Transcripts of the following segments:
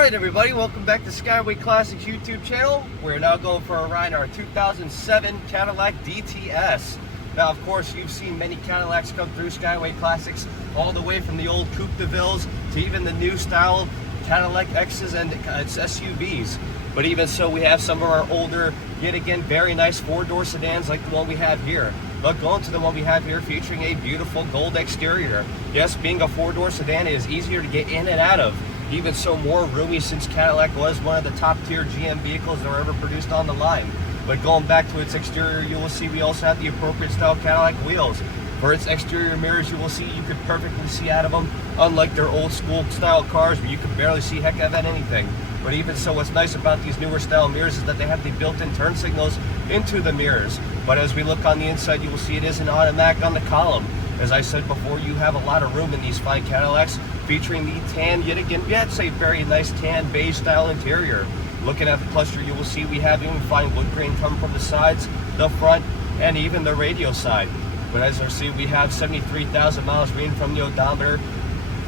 Alright everybody, welcome back to Skyway Classics YouTube channel. We're now going for a ride in our 2007 Cadillac DTS. Now of course you've seen many Cadillacs come through Skyway Classics, all the way from the old Coupe DeVilles to even the new style Cadillac X's and its SUVs. But even so, we have some of our older, yet again very nice four-door sedans like the one we have here. But going to the one we have here featuring a beautiful gold exterior. Yes, being a four-door sedan, it is easier to get in and out of. Even so, more roomy, since Cadillac was one of the top-tier GM vehicles that were ever produced on the line. But going back to its exterior, you will see we also have the appropriate style Cadillac wheels. For its exterior mirrors, you will see you could perfectly see out of them, unlike their old school style cars where you could barely see heck of anything. But even so, what's nice about these newer style mirrors is that they have the built-in turn signals into the mirrors. But as we look on the inside, you will see it is an automatic on the column. As I said before, you have a lot of room in these fine Cadillacs, featuring the tan, yet again, it's a very nice tan beige style interior. Looking at the cluster, you will see we have even fine wood grain coming from the sides, the front, and even the radio side. But as you see, we have 73,000 miles reading from the odometer.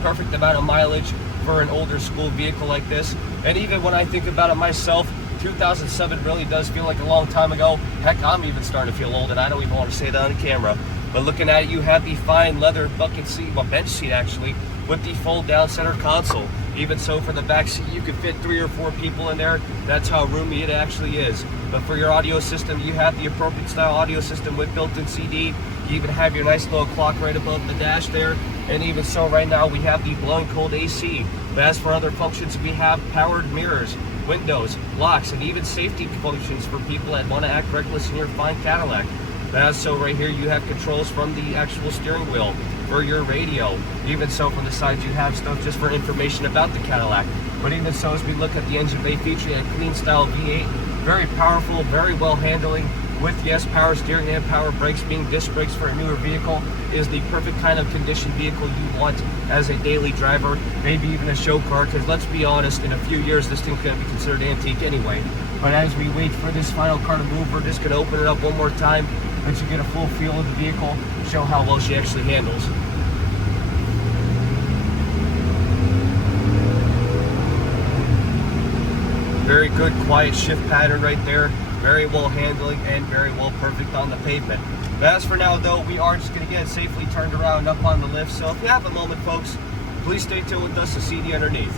Perfect amount of mileage for an older school vehicle like this. And even when I think about it myself, 2007 really does feel like a long time ago. Heck, I'm even starting to feel old, and I don't even want to say that on camera. But looking at it, you have the fine leather bucket seat, well, bench seat actually, with the fold down center console. Even so, for the back seat, you could fit 3 or 4 people in there. That's how roomy it actually is. But for your audio system, you have the appropriate style audio system with built-in CD. You even have your nice little clock right above the dash there. And even so, right now we have the blowing cold AC. But as for other functions, we have powered mirrors, windows, locks, and even safety functions for people that want to act reckless in your fine Cadillac. As so, right here you have controls from the actual steering wheel for your radio. Even so, from the sides you have stuff just for information about the Cadillac. But even so, as we look at the engine bay, featuring a clean style V8, very powerful, very well handling, with yes, power steering and power brakes. Being disc brakes for a newer vehicle is the perfect kind of condition vehicle you want as a daily driver, maybe even a show car, because let's be honest, in a few years this thing's going to be considered antique anyway. But as we wait for this final car to move, we're just going to open it up one more time, let you get a full feel of the vehicle, show how well she actually handles. Very good quiet shift pattern right there. Very well handling and very well perfect on the pavement. But as for now though, we are just going to get it safely turned around up on the lift. So if you have a moment, folks, please stay tuned with us to see the underneath.